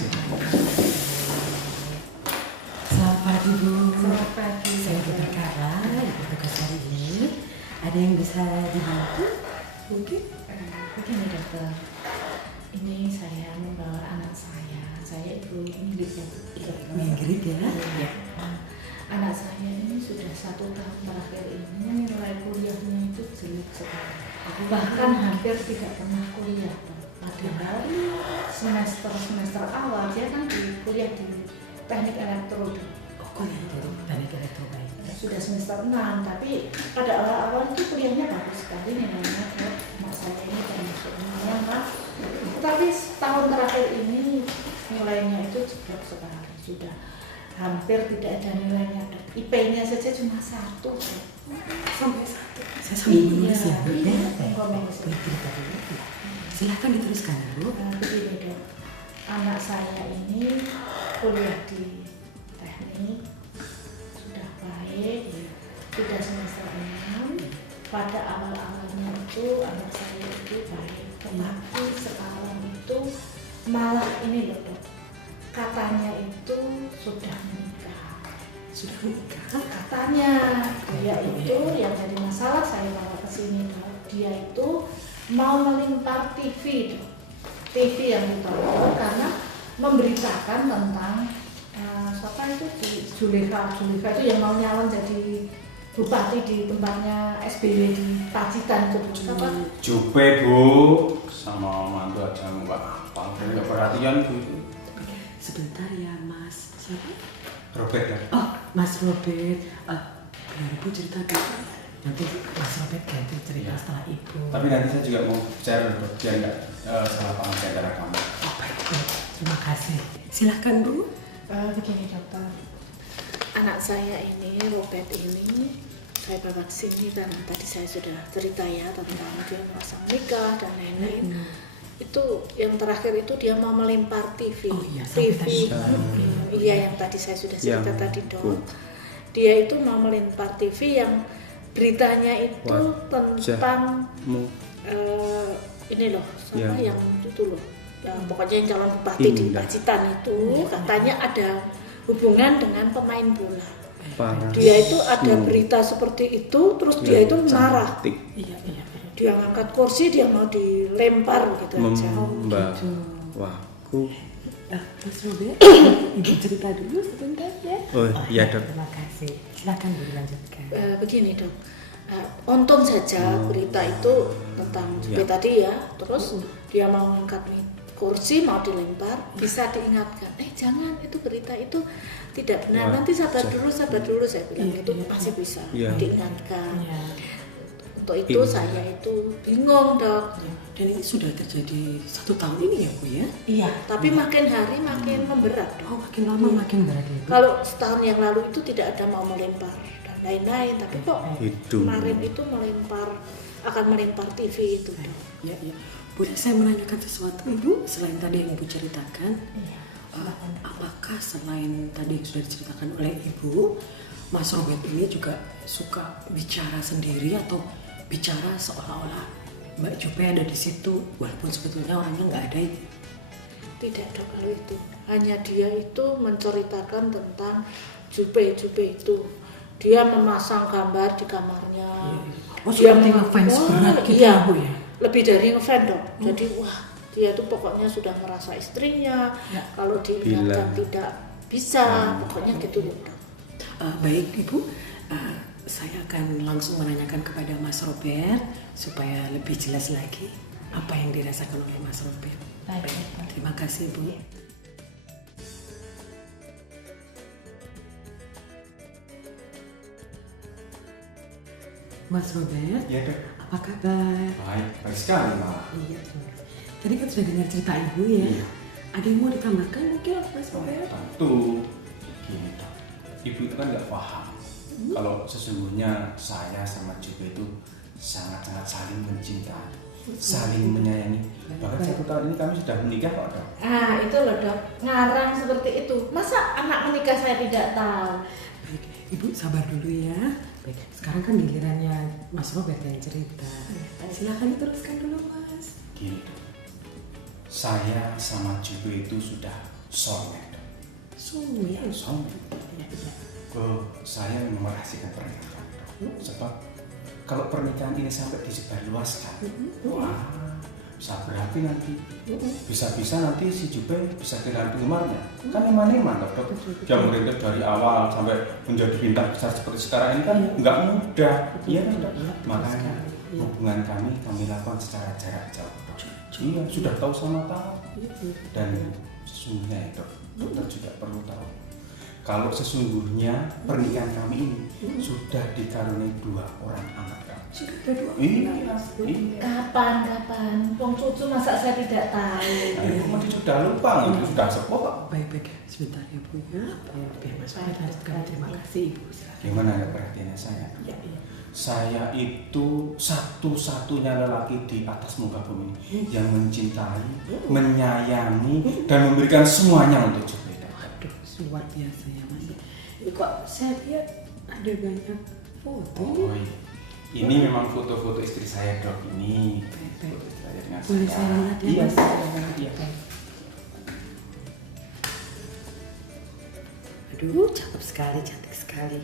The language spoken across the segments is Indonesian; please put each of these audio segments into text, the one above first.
kasih. Selamat pagi Bu. Selamat pagi. Saya berkara di tugas hari ini. Ada yang bisa dibantu? Mungkin? Begini dokter, ini saya membawa anak saya ibu ini bisa Ingrid ya? Ya. Anak saya ini sudah 1 tahun terakhir ini nilai kuliahnya itu jelek sekali. Bahkan hampir tidak pernah kuliah. Padahal semester awal dia kan kuliah di teknik elektro. Oh, kuliah di teknik elektro baik. Sudah semester 6, tapi pada awal itu kuliahnya bagus sekali nilainya. Anak saya ini termasuk kan. Tapi tahun terakhir ini nilainya itu jeblok sekali. Sudah hampir tidak ada nilainya. IP-nya saja cuma 1. Sampai 1. Saya sambil menulis ya, Bu. Iya, Silahkan diteruskan Bu. Begini dok, anak saya ini kuliah di teknik, sudah baik, sudah semester 6. Pada awal-awalnya itu anak saya itu baik, tetapi sekarang itu malah ini loh dok, katanya itu sudah menikah. Sudah menikah? Katanya dia itu yang jadi masalah saya bawa ke sini dok, dia itu mau melimpar TV dok. TV yang ditonton karena memberitakan tentang siapa itu Juleha itu yang mau nyalon jadi bupati di tempatnya SBY di Pacitan itu apa? Jupe Bu, sama mantu aja nggak apa, nggak perhatian Bu itu. Sebentar ya Mas. Siapa? Robert ya. Oh, Mas Robert. Biar Ibu ceritakan. Nanti Mas Robert ganti cerita setelah Ibu. Tapi nanti saya juga mau bicara Robert, biar nggak salah paham di antara kamu. Oh, baik. Terima kasih. Silahkan Bu. Begini dokter, anak saya ini Robert ini saya bawa ke sini karena tadi saya sudah cerita ya tentang dia merasa menikah dan lain-lain. Itu yang terakhir itu dia mau melempar TV. Oh iya, TV. tadi. Iya yang tadi saya sudah cerita tadi dok. Bu. Dia itu mau melempar TV yang beritanya itu tentang ini loh, sama yang itu loh. Ya, pokoknya yang calon bupati di Pacitan itu katanya ada hubungan dengan pemain bola. Dia itu ada berita seperti itu, terus dia itu marah. Iya. Dia ngangkat kursi, dia mau dilempar gitu aja. Membawaku. Mas Robert, Ibu cerita dulu sebentar ya. Oh iya dok. Terima kasih. Silakan Bu dilanjutkan. Begini dok, nonton saja berita itu tentang Jupe tadi ya, terus dia mau ngangkat kursi mau dilempar, bisa diingatkan, jangan, itu berita itu tidak benar, nanti sabar dulu saya bilang itu masih bisa diingatkan. Untuk itu saya itu bingung dok. Dan ini sudah terjadi 1 tahun ini ya Bu ya? Iya. Tapi makin hari makin memberat dok. Oh, makin lama makin berat ya Bu? Kalau setahun yang lalu itu tidak ada mau melempar dan lain-lain, tapi kok kemarin itu akan melempar TV itu dok. Iya. Boleh saya menanyakan sesuatu Ibu selain tadi yang Ibu ceritakan? Apakah selain tadi yang sudah diceritakan oleh Ibu, Mas Robert ini juga suka bicara sendiri atau bicara seolah-olah Mbak Jupe ada di situ walaupun sebetulnya orangnya nggak ada itu? Tidak dok, kalau itu hanya dia itu menceritakan tentang Jupe itu. Dia memasang gambar di kamarnya. Oh, seperti ngefans berat gitu ya Bu ya? Lebih dari ngefans dok. Jadi dia tuh pokoknya sudah merasa istrinya. Kalau diingatkan tidak bisa, pokoknya gitu dok. Baik Ibu, saya akan langsung menanyakan kepada Mas Robert supaya lebih jelas lagi apa yang dirasakan oleh Mas Robert. Baik. Terima kasih Bu. Mas Robert, Iya dok. apa kabar? Baik sekali Mak. Iya, terima kasih. Tadi kan sudah dengar cerita Ibu ya? Iya. Ada yang mau ditambahkan mungkin Mas Robert? Tentu gini dok, Ibu itu kan nggak paham kalau sesungguhnya saya sama Jupe itu sangat-sangat saling mencintai, saling menyayangi. Bahkan 1 tahun ini kami sudah menikah kok dok. Itu loh dok, ngarang seperti itu. Masa anak menikah saya tidak tahu? Baik, Ibu sabar dulu ya. Baik, sekarang kan gilirannya Mas Robert yang cerita. Silakan diteruskan dulu Mas. Gini dok, saya sama Jupe itu sudah soulmate. Soulmate. Soulmate. Iya, iya. Saya memang merahasiakan pernikahan, Dok. Sebab kalau pernikahan ini sampai disebarluaskan, wah, bisa berarti nanti bisa-bisa nanti si Jupe bisa kehilangan penggemarnya. Kan eman-eman, Dok. Dia merintis dari awal sampai menjadi bintang besar seperti sekarang ini kan nggak mudah. Iya kan, Dok? Makanya hubungan kami lakukan secara jarak jauh, Dok. Iya, sudah tahu sama tahu. Dan sesungguhnya ya, Dok, dokter juga perlu tahu. Kalau sesungguhnya pernikahan kami ini sudah dikaruniai 2 orang anak, Kak. Sudah ada 2 Iya. Kapan? Wong cucu masa saya tidak tahu. Mungkin sudah lupa, itu sudah sepuh kok. Baik-baik ya, sebentar ya Bu ya. Biar Mas Robert lanjutkan. Terima kasih Ibu. Gimana ya perhatiannya saya? Iya, iya. Saya itu satu-satunya lelaki di atas muka bumi yang mencintai, menyayangi, dan memberikan semuanya untuk Jupe. Aduh, luar biasa ya Mas. Ini kok saya lihat ada banyak foto. Oh, iya. Ini memang foto-foto istri saya, Dok. Ini Baik. foto istri saya dengan Boleh saya lihat ya, Iya, Mas? iya. Aduh, cakep sekali, cantik sekali.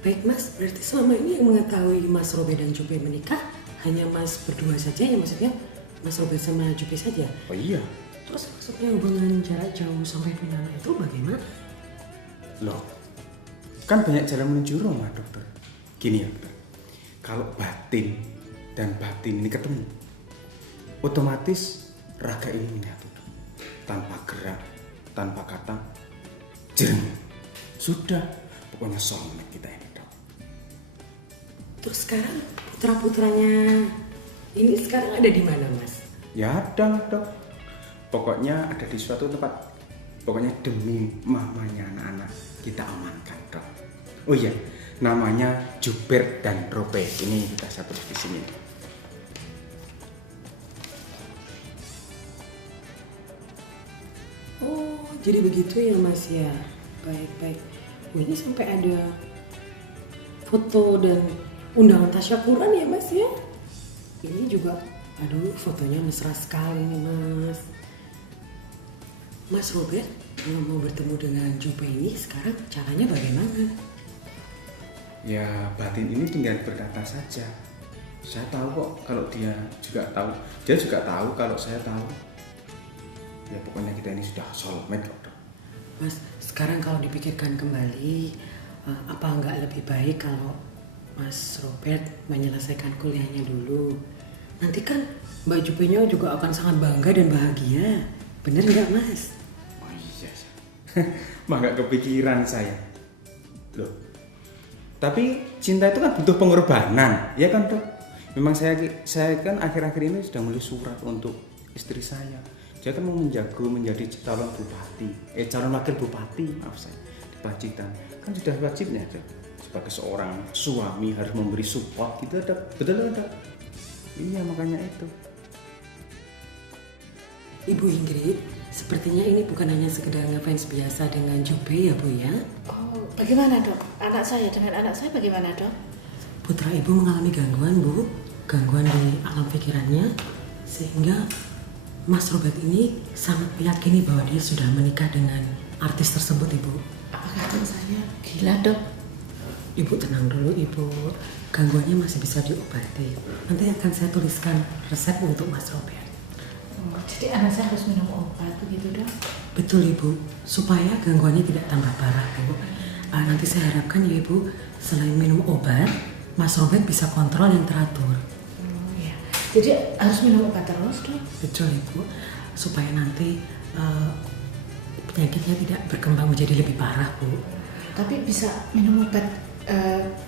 Baik Mas, berarti selama ini yang mengetahui Mas Robert dan Jupe menikah hanya Mas berdua saja ya, maksudnya Mas Robert sama Jupe saja? Oh iya. Terus maksudnya hubungan jarak jauh sampai tunangan itu bagaimana? Loh, kan banyak jalan menuju Roma, Dokter. Gini ya, Dokter. Kalau batin dan batin ini ketemu, otomatis raga ini menyatu, Dok. Tanpa gerak, tanpa kata, jeng. Sudah, pokoknya soulmate kita ini, Dok. Terus sekarang putra-putranya ini sekarang ada di mana Mas? Ya ada lah, Dok. Pokoknya ada di suatu tempat. Pokoknya demi mamanya anak-anak kita amankan, Dok. Oh iya, namanya Jubert dan Rope. Ini kita satu di sini. Oh, jadi begitu ya Mas ya. Baik-baik. Ini sampai ada foto dan undangan tasyakuran ya Mas ya. Ini juga, aduh fotonya mesra sekali nih Mas. Mas Robert, kalau mau bertemu dengan Jupe ini sekarang caranya bagaimana? Ya batin ini tinggal berkata saja. Saya tahu kok kalau dia juga tahu. Dia juga tahu kalau saya tahu. Ya pokoknya kita ini sudah soulmate, Dok. Mas, sekarang kalau dipikirkan kembali, apa nggak lebih baik kalau Mas Robert menyelesaikan kuliahnya dulu? Nanti kan Mbak Jupenya juga akan sangat bangga dan bahagia. Bener nggak Mas? Oh iya. Mah nggak kepikiran saya. Loh. Tapi cinta itu kan butuh pengorbanan, ya kan, Dok? Memang saya kan akhir-akhir ini sudah menulis surat untuk istri saya. Dia kan mau menjadi calon bupati, calon wakil bupati, maaf saya, di Pacitan. Kan sudah wajibnya, Dok. Sebagai seorang suami harus memberi support gitu, Dok. Betul kan, Dok? Iya, makanya itu. Ibu Ingrid, sepertinya ini bukan hanya sekedar ngefans biasa dengan Jupe ya Bu ya? Oh, bagaimana Dok? Anak saya dengan anak saya bagaimana Dok? Putra ibu mengalami gangguan Bu, gangguan di alam pikirannya, sehingga Mas Robert ini sangat meyakini bahwa dia sudah menikah dengan artis tersebut Ibu. Apakah anak saya gila Dok? Ibu tenang dulu Ibu, gangguannya masih bisa diobati. Nanti akan saya tuliskan resep untuk Mas Robert. Oh, jadi anak saya harus minum obat begitu Dok? Betul Ibu, supaya gangguannya tidak tambah parah Bu. Nanti saya harapkan ya Ibu, selain minum obat, Mas Robert bisa kontrol yang teratur. Oh iya, jadi harus minum obat terus Dok? Betul Ibu, supaya nanti penyakitnya tidak berkembang menjadi lebih parah Bu. Tapi bisa minum obat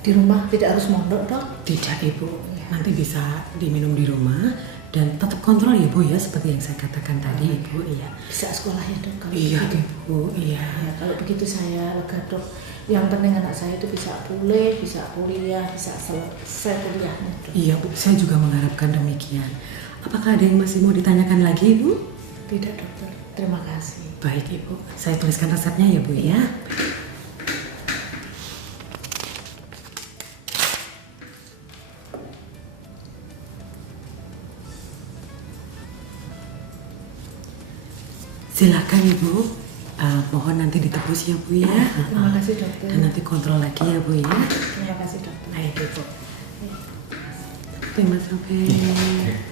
di rumah, tidak harus mondok Dok? Tidak Ibu, nanti bisa diminum di rumah dan tetap kontrol ya Bu ya, seperti yang saya katakan tadi Ibu. Iya. Bisa sekolah ya Dok kalau Iya begitu? Ibu, iya. Ya, kalau begitu saya lega Dok. Yang penting anak saya itu bisa pulih, bisa kuliah, bisa selesai kuliahnya Dok. Iya Bu, saya juga mengharapkan demikian. Apakah ada yang masih mau ditanyakan lagi Ibu? Tidak Dokter, terima kasih. Baik Ibu, saya tuliskan resepnya ya Bu ya. Silakan Ibu. Mohon nanti ditebus ya Bu ya. Terima kasih dokter. Dan nanti kontrol lagi ya Bu ya. Terima kasih dokter. Baik Ibu. Terima kasih.